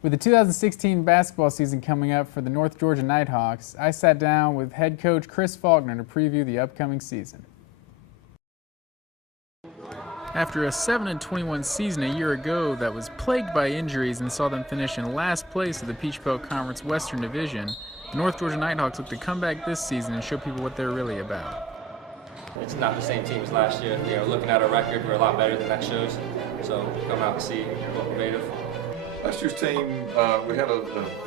With the 2016 basketball season coming up for the North Georgia Nighthawks, I sat down with head coach Chris Faulkner to preview the upcoming season. After a 7-21 season a year ago that was plagued by injuries and saw them finish in last place of the Peach Belt Conference Western Division, the North Georgia Nighthawks look to come back this season and show people what they're really about. It's not the same team as last year. Looking at our record, we're a lot better than that shows. So come out and see what we're made of. Last year's team, we had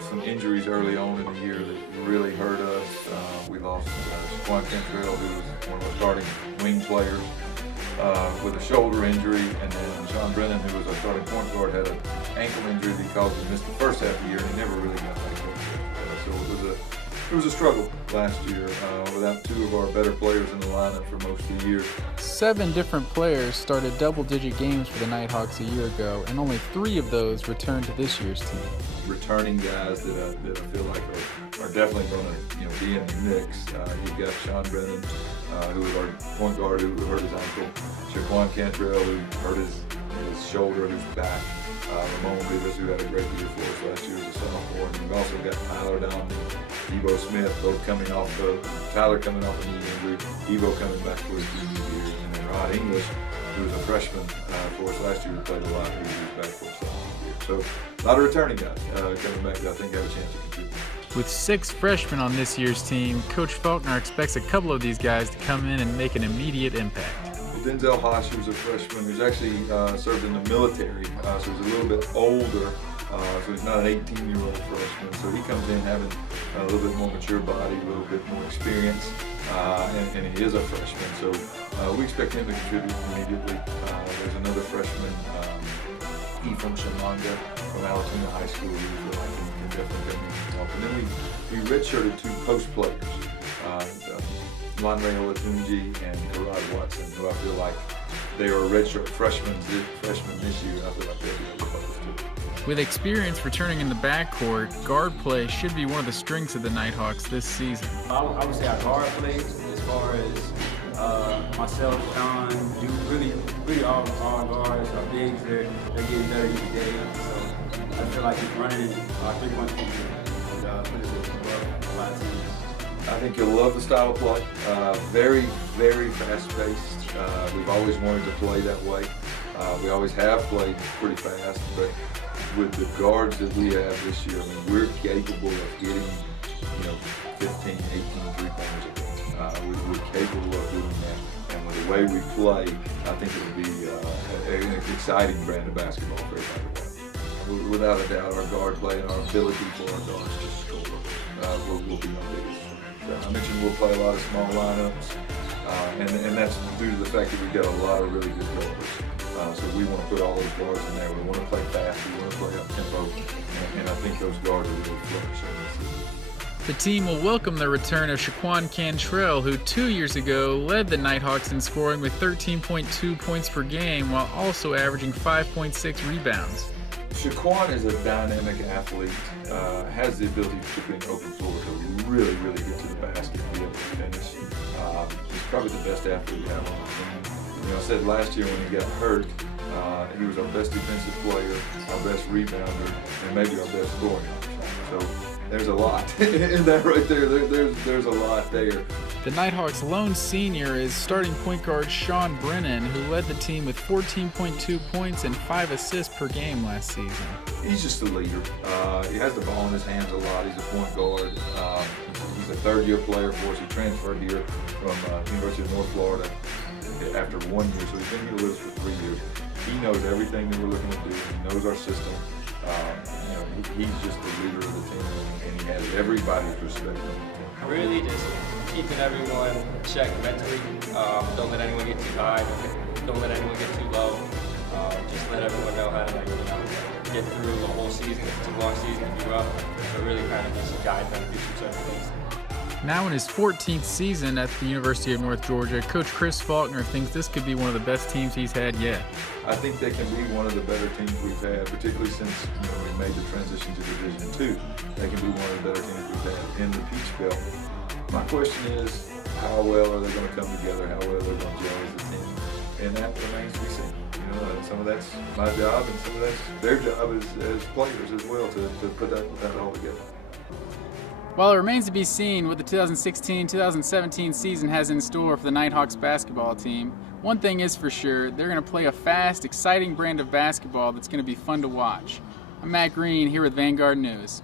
some injuries early on in the year that really hurt us. We lost Shaquan Cantrell, who was one of our starting wing players, with a shoulder injury, and then Sean Brennan, who was our starting point guard, had an ankle injury that caused him to miss the first half of the year, and he never really got back up. So it was a struggle last year without two of our better players in the lineup for most of the year. 7 different players started double-digit games for the Nighthawks a year ago, and only 3 of those returned to this year's team. Returning guys that I feel like are definitely going to be in the mix. You've got Sean Brennan, who was our point guard, who hurt his ankle. Shaquan Cantrell, who hurt his shoulder, who's back. Ramon Rivas, who had a great year for us last year as a sophomore. And we've also got Tyler Down and Evo Smith, both coming off Tyler coming off a knee injury, Evo coming back for his junior year, and then Rod English, who was a freshman for us last year, who played a lot, who was back for us sophomore year. So a lot of returning guys coming back that I think have a chance to contribute. With 6 freshmen on this year's team, Coach Faulkner expects a couple of these guys to come in and make an immediate impact. Denzel Hosh, who's a freshman, who's actually served in the military, so he's a little bit older, so he's not an 18-year-old freshman. So he comes in having a little bit more mature body, a little bit more experience, and he is a freshman. So we expect him to contribute immediately. There's another freshman, Ephraim Shamanga from Alatoona High School, who we feel like can definitely come in and help. And then we redshirted 2 post players. Lonray Olatunji and Gerard Watson, who I feel like they are redshirt freshmen this year. I feel like they'll be able to help us too. With experience returning in the backcourt, guard play should be one of the strengths of the Nighthawks this season. I would say our guard play, as far as myself, Sean, you really all guards, our bigs, they're getting better each day. So I feel like just running our 3-point team and put us above a lot of teams. I think you'll love the style of play. Very, very fast-paced. We've always wanted to play that way. We always have played pretty fast, but with the guards that we have this year, I mean, we're capable of getting, 15, 18 3-pointers a game. We're capable of doing that, and with the way we play, I think it'll be an exciting brand of basketball for everybody. Without a doubt, our guard play and our ability for our guards to score will be our biggest. I mentioned we'll play a lot of small lineups, and that's due to the fact that we've got a lot of really good guards. So we want to put all those guards in there. We want to play fast, we want to play up tempo, and I think those guards are really flourishing this season. The team will welcome the return of Shaquan Cantrell, who 2 years ago led the Nighthawks in scoring with 13.2 points per game while also averaging 5.6 rebounds. Shaquan is a dynamic athlete, has the ability, particularly in open floor, to really get to the basket and be able to finish. He's probably the best athlete we have on the team. I said last year when he got hurt, he was our best defensive player, our best rebounder, and maybe our best scoring option. So there's a lot in that right there. There's a lot there. The Nighthawks' lone senior is starting point guard Sean Brennan, who led the team with 14.2 points and 5 assists per game last season. He's just a leader. He has the ball in his hands a lot. He's a point guard. He's a third-year player for us. He transferred here from University of North Florida after 1 year, so he's been here with us for 3 years. He knows everything that we're looking to do. He knows our system. He's just the leader of the team, and he has everybody's respect on the team. Really just keeping everyone checked mentally. Don't let anyone get too high. Don't let anyone get too low. Just let everyone know how to get through the whole season. It's a long season to be rough. So really kind of just guide them through certain things. Now in his 14th season at the University of North Georgia, Coach Chris Faulkner thinks this could be one of the best teams he's had yet. I think they can be one of the better teams we've had, particularly since we made the transition to Division II. They can be one of the better teams we've had in the Peach Belt. My question is, how well are they going to come together? How well are they going to gel as a team? And that remains to be seen. and some of that's my job, and some of that's their job as players as well to put that all together. While it remains to be seen what the 2016-2017 season has in store for the Nighthawks basketball team, one thing is for sure, they're going to play a fast, exciting brand of basketball that's going to be fun to watch. I'm Matt Green here with Vanguard News.